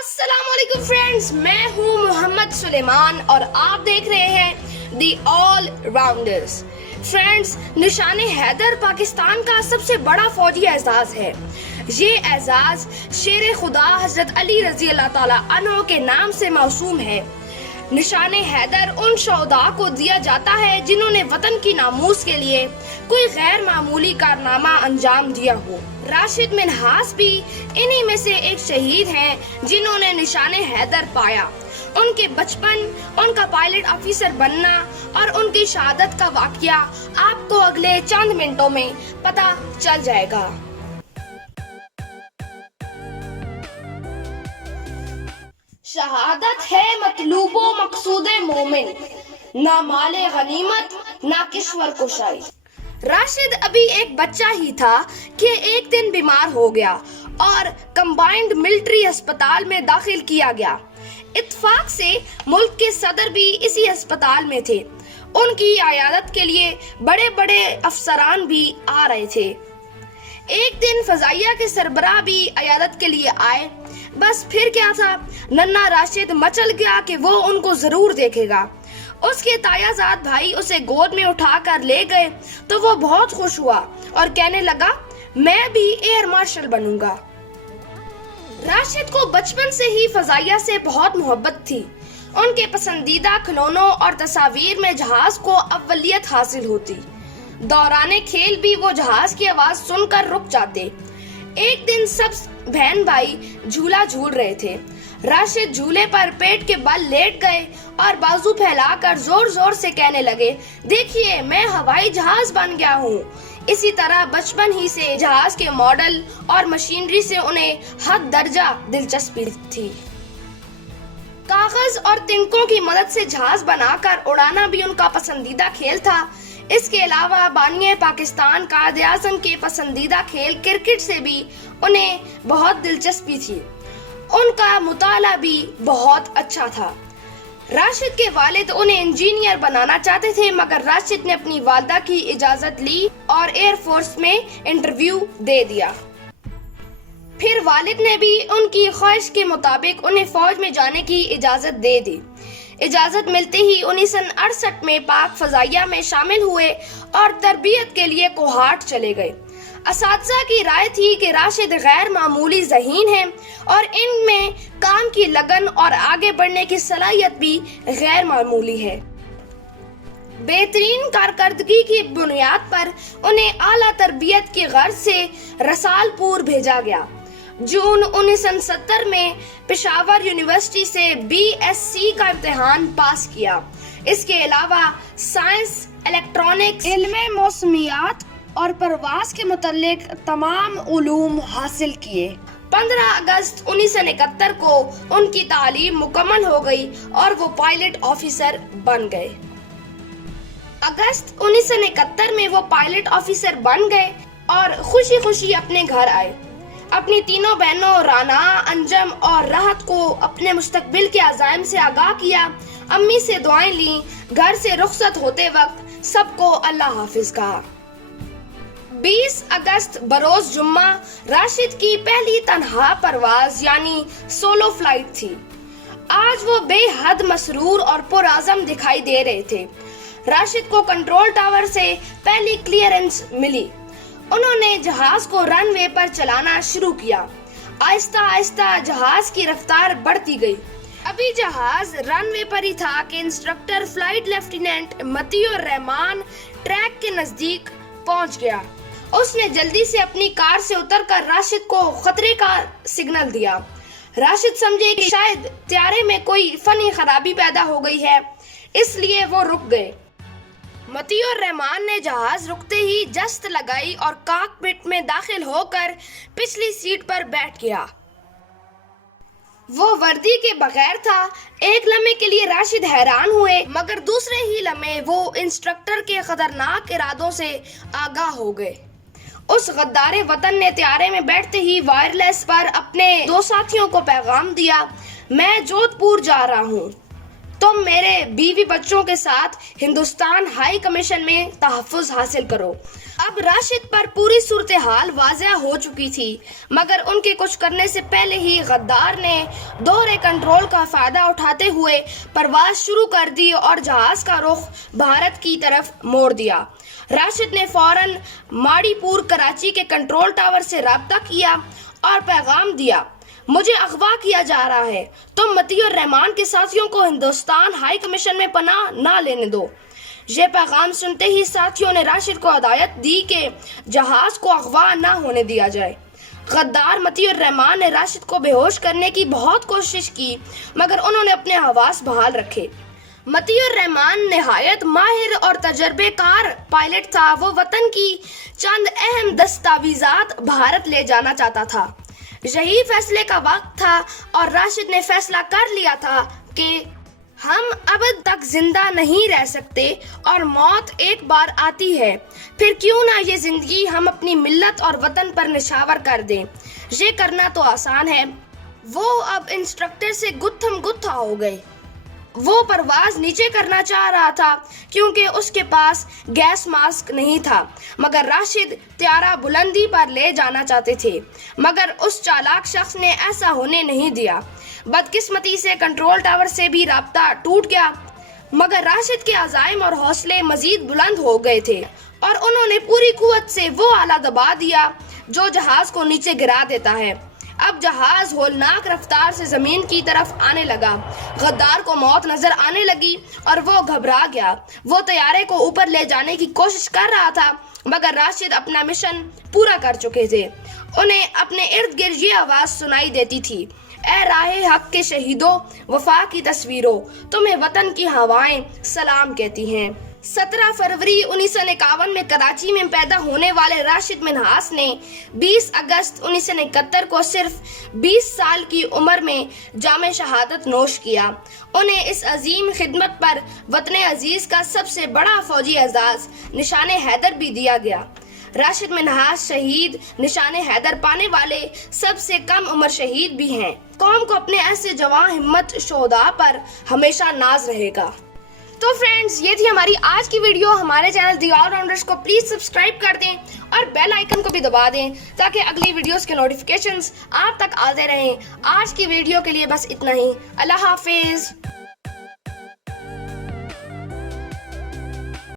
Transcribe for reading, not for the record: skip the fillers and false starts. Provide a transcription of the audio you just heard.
अस्सलाम वालेकुम फ्रेंड्स, मैं हूँ मोहम्मद सुलेमान और आप देख रहे हैं दी ऑल राउंडर्स। फ्रेंड्स, निशान हैदर पाकिस्तान का सबसे बड़ा फौजी एजाज है। ये एजाज शेर खुदा हजरत अली रजी अल्लाह ताला अन्हु के नाम से मौसूम है। निशान हैदर उन शोहदा को दिया जाता है जिन्होंने वतन की नामूस के लिए कोई गैर मामूली कारनामा अंजाम दिया हो। राशिद मिन्हास भी इन्हीं में से एक शहीद हैं जिन्होंने निशान हैदर पाया। उनके बचपन, उनका पायलट ऑफिसर बनना और उनकी शहादत का वाकया आपको अगले चंद मिनटों में पता चल जाएगा। शहादत है मतलूबो मकसूदे मोमिन, ना माले गनीमत ना किश्वर कुशाई। राशिद अभी एक बच्चा ही था कि एक दिन बीमार हो गया और कंबाइंड मिलिट्री अस्पताल में दाखिल किया गया। इत्तेफाक से मुल्क के सदर भी इसी अस्पताल में थे। उनकी आयादत के लिए बड़े बड़े अफसरान भी आ रहे थे। एक दिन फजाइया के सरबराह भी अयादत के लिए आए। बस फिर क्या था, नन्ना राशिद मचल गया कि वो उनको जरूर देखेगा। उसके तायाजाद भाई उसे गोद में उठाकर ले गए तो वो बहुत खुश हुआ और कहने लगा, मैं भी एयर मार्शल बनूंगा। राशिद को बचपन से ही फजाइया से बहुत मोहब्बत थी। उनके पसंदीदा खिलौनों और तस्वीर में जहाज को अव्वलियत हासिल होती। दौराने खेल भी वो जहाज की आवाज सुनकर रुक जाते। एक दिन सब बहन भाई झूला झूल रहे थे। राशिद झूले पर पेट के बल लेट गए और बाजू फैलाकर जोर जोर से कहने लगे, देखिए मैं हवाई जहाज बन गया हूँ। इसी तरह बचपन ही से जहाज के मॉडल और मशीनरी से उन्हें हद दर्जा दिलचस्पी थी। कागज और तिनकों की मदद से जहाज बनाकर उड़ाना भी उनका पसंदीदा खेल था। इसके अलावा बानिए पाकिस्तान कायदे आज़म के पसंदीदा खेल क्रिकेट से भी उन्हें बहुत दिलचस्पी थी। उनका मुताला भी बहुत अच्छा था। राशिद के वालिद उन्हें इंजीनियर बनाना चाहते थे, मगर राशिद ने अपनी वालिदा की इजाजत ली और एयरफोर्स में इंटरव्यू दे दिया। फिर वालिद ने भी उनकी ख्वाहिश के मुताबिक उन्हें फौज में जाने की इजाजत दे दी। इजाजत मिलते ही 1968 में पाक फजाइया में शामिल हुए और तरबियत के लिए कोहाट चले गए। असातिज़ा की राय थी कि राशिद गैर मामूली ज़हीन हैं और इनमें काम की लगन और आगे बढ़ने की सलाहियत भी गैर मामूली है। बेहतरीन कारकर्दगी की बुनियाद पर उन्हें आला तरबियत की गर्ज से रसालपुर भेजा गया। जून 1970 में पेशावर यूनिवर्सिटी से BSc का इम्तिहान पास किया। इसके अलावा साइंस, इलेक्ट्रॉनिक्स, इल्मे मौसमियात और परवास के मुतल्लिक तमाम उलूम हासिल किए। 15 अगस्त 1971 को उनकी तालीम मुकम्मल हो गई और वो पायलट ऑफिसर बन गए। अगस्त 1971 में वो पायलट ऑफिसर बन गए और खुशी खुशी अपने घर आए। अपनी तीनों बहनों राना, अंजम और राहत को अपने मुस्तकबिल के अज़ाइम से आगाह किया। अम्मी से दुआएं ली। घर से रुखसत होते वक्त सबको अल्लाह हाफिज कहा। 20 अगस्त बरोज जुम्मा राशिद की पहली तन्हा परवाज यानी सोलो फ्लाइट थी। आज वो बेहद मसरूर और पुरआज़म दिखाई दे रहे थे। राशिद को कंट्रोल टावर से पहली क्लियरेंस मिली। उन्होंने जहाज को रनवे पर चलाना शुरू किया। आहिस्ता आहिस्ता जहाज की रफ्तार बढ़ती गई। अभी जहाज रनवे पर ही था कि instructor flight lieutenant Motiur Rahman track के नजदीक पहुंच गया। उसने जल्दी से अपनी कार से उतरकर राशिद को खतरे का सिग्नल दिया। राशिद समझे कि शायद त्यारे में कोई फनी खराबी पैदा हो गई है, इसलिए वो रुक गए। मतीउर रहमान ने जहाज रुकते ही जस्त लगाई और कॉकपिट में दाखिल होकर पिछली सीट पर बैठ गया। वो वर्दी के बगैर था। एक लम्हे के लिए राशिद हैरान हुए, मगर दूसरे ही लम्हे वो इंस्ट्रक्टर के खतरनाक इरादों से आगाह हो गए। उस गद्दारे वतन ने त्यारे में बैठते ही वायरलेस पर अपने 2 साथियों को पैगाम दिया, मैं जोधपुर जा रहा हूँ। तुम मेरे बीवी बच्चों के साथ हिंदुस्तान हाई कमीशन में तहफ़्फ़ुज़ हासिल करो। अब राशिद पर पूरी सूरत-ए-हाल वाज़ेह हो चुकी थी, मगर उनके कुछ करने से पहले ही गद्दार ने दोहरे कंट्रोल का फायदा उठाते हुए परवाज शुरू कर दी और जहाज का रुख भारत की तरफ मोड़ दिया। राशिद ने फौरन माड़ीपुर कराची के कंट्रोल टावर से राब्ता किया और पैगाम दिया, मुझे अगवा किया जा रहा है, तुम मतीउर रहमान के साथियों को हिंदुस्तान हाई कमीशन में पनाह ना लेने दो। ये पैगाम सुनते ही साथियों ने राशिद को हिदायत दी कि जहाज को अगवा ना होने दिया जाए। गद्दार मतीउर रहमान ने राशिद को बेहोश करने की बहुत कोशिश की, मगर उन्होंने अपने हवास बहाल रखे। मतीउर रहमान निहायत माहिर और तजर्बेकार पायलट था। वो वतन की चंद अहम दस्तावेजात भारत ले जाना चाहता था। यही फैसले का वक्त था और राशिद ने फैसला कर लिया था कि हम अब तक जिंदा नहीं रह सकते और मौत एक बार आती है, फिर क्यों ना ये जिंदगी हम अपनी मिल्लत और वतन पर निशावर कर दें। ये करना तो आसान है। वो अब इंस्ट्रक्टर से गुत्थम गुत्था हो गए। वो परवाज नीचे करना चाह रहा था क्योंकि उसके पास गैस मास्क नहीं था, मगर राशिद त्यारा बुलंदी पर ले जाना चाहते थे, मगर उस चालाक शख्स ने ऐसा होने नहीं दिया। बदकिस्मती से कंट्रोल टावर से भी राब्ता टूट गया, मगर राशिद के अज़ाइम और हौसले मजीद बुलंद हो गए थे और उन्होंने पूरी कुव्वत से वो आला दबा दिया जो जहाज को नीचे गिरा देता है। अब जहाज होलनाक रफ्तार से जमीन की तरफ आने लगा। गद्दार को मौत नजर आने लगी और वो घबरा गया। वो तैयारे को ऊपर ले जाने की कोशिश कर रहा था, मगर राशिद अपना मिशन पूरा कर चुके थे। उन्हें अपने इर्द गिर्द ये आवाज सुनाई देती थी, ए राहे हक के शहीदों, वफा की तस्वीरों, तुम्हें वतन की हवाएं सलाम कहती हैं। 17 फरवरी 1951 में कराची में पैदा होने वाले राशिद मिन्हास ने 20 अगस्त 1971 को सिर्फ 20 साल की उम्र में जामे शहादत नोश किया। उन्हें इस अजीम खिदमत पर वतन अजीज का सबसे बड़ा फौजी एजाज निशाने हैदर भी दिया गया। राशिद मिन्हास शहीद निशाने हैदर पाने वाले सबसे कम उम्र शहीद भी हैं। कौम को अपने ऐसे जवान हिम्मत शोहदा पर हमेशा नाज रहेगा। तो फ्रेंड्स, ये थी हमारी आज की वीडियो। हमारे चैनल दी ऑलराउंडर्स को प्लीज सब्सक्राइब कर दें और बेल आइकन को भी दबा दें ताकि अगली वीडियोस के नोटिफिकेशंस आप तक आते रहें। आज की वीडियो के लिए बस इतना ही। अल्लाह हाफिज।